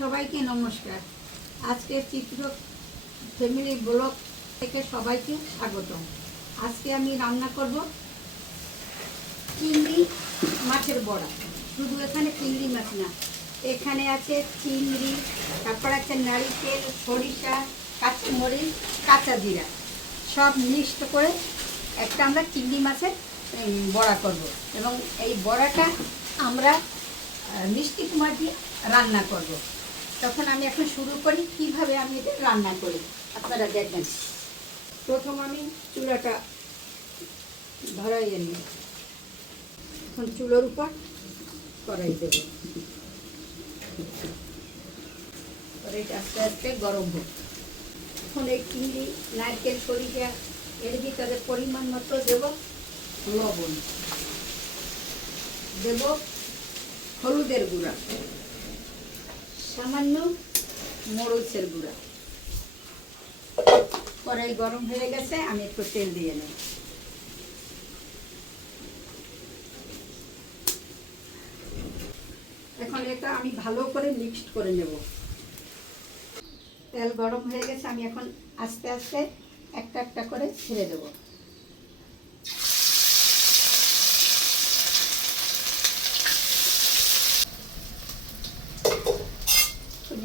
সবাইকে নমস্কার। আজকে চিত্র ফ্যামিলি ব্লগ থেকে সবাইকে স্বাগতম। আজকে আমি রান্না করব চিংড়ি মাছের বড়া। শুধু এখানে চিংড়ি মাছ না, এখানে আছে চিংড়ি, তারপর আছে নারকেল, সরিষা, কাঁচামরিচ, কাঁচা জিরা, সব মিক্সড করে একটা আমরা চিংড়ি মাছের বড়া করব। এবং এই বড়াটা আমরা মিষ্টি কুমার দিয়ে রান্না করব। তখন আমি এখন শুরু করি কিভাবে আমি এটা রান্না করি, আপনারা দেখবেন। প্রথম আমি চুলাটা ধরাইয়ে নিই। এখন চুলোর উপর কড়াই দেব, কড়াইটা আস্তে আস্তে গরম হোক। এখন এই চিংড়ি, নারকেল, সরিষা এর ভিতরে পরিমাণ মতো দেব লবণ, দেব হলুদের গুঁড়া, সামান্য মরিচের গুঁড়া। কড়াই গরম হয়ে গেছে, আমি একটু তেল দিয়ে নেব। এখন এটা আমি ভালো করে মিক্সড করে নেব। তেল গরম হয়ে গেছে, আমি এখন আস্তে আস্তে একটা একটা করে ছেড়ে দেব।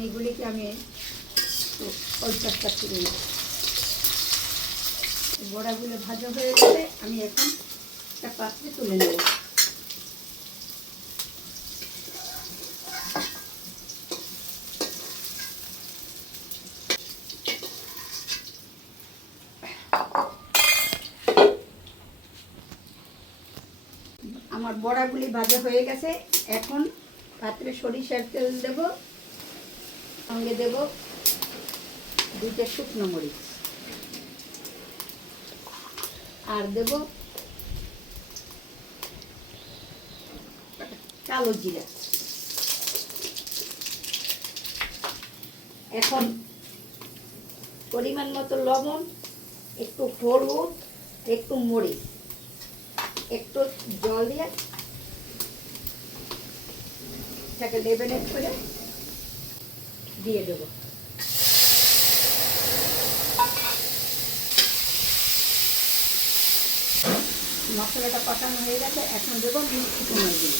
এগুলিকে আমি অল্প একটা ছিঁড়ে নেব। বড়াগুলো ভাজা হয়ে গেলে আমি এখন একটা পাত্রে তুলে নেব। আমার বড়াগুলি ভাজা হয়ে গেছে। এখন পাত্রে সরিষার তেল দেব, সঙ্গে দেব 2টা শুকনো মরিচ, আর দেব কালো জিরা। এখন পরিমাণ মতো লবণ, একটু হলুদ, একটু মরিচ, একটু জল দিয়ে এটাকে লেবেলেট করে দিয়ে দেবো। মশলাটা কষানো হয়ে গেছে, এখন দেবো মিষ্টি কুমড়ো দিয়ে।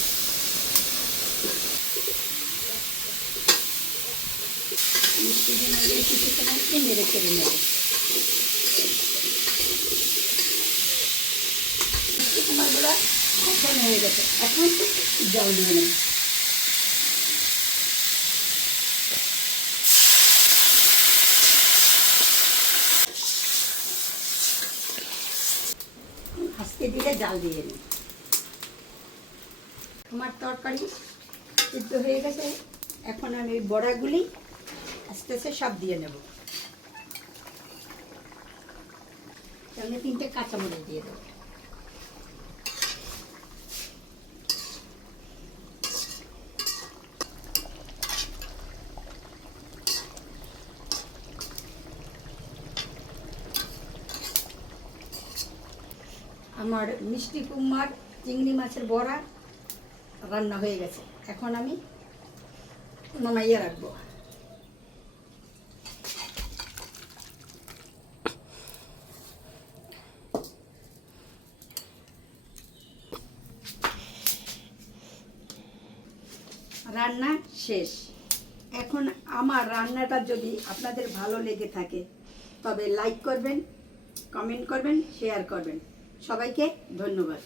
মিষ্টি কুমড়ো দিয়ে কিছু সময় নেড়ে চেড়ে নেব। মিষ্টি কুমড়োগুলো কষানো হয়ে গেছে, এখন জল দিয়ে নেব। আস্তে ধীরে জাল দিয়ে নিই। আমার তরকারি সিদ্ধ হয়ে গেছে, এখন আমি বড়াগুলি আস্তে আস্তে সব দিয়ে নেব। তাহলে 3টে কাঁচামরিচ দিয়ে দেবো। আমার মিষ্টি কুমড়ার চিংড়ি মাছের বড়া রান্না হয়ে গেছে, এখন আমি নামাইয়ে রাখবো। রান্না শেষ। এখন আমার রান্নাটা যদি আপনাদের ভালো লেগে থাকে তবে লাইক করবেন, কমেন্ট করবেন, শেয়ার করবেন। সবাইকে ধন্যবাদ।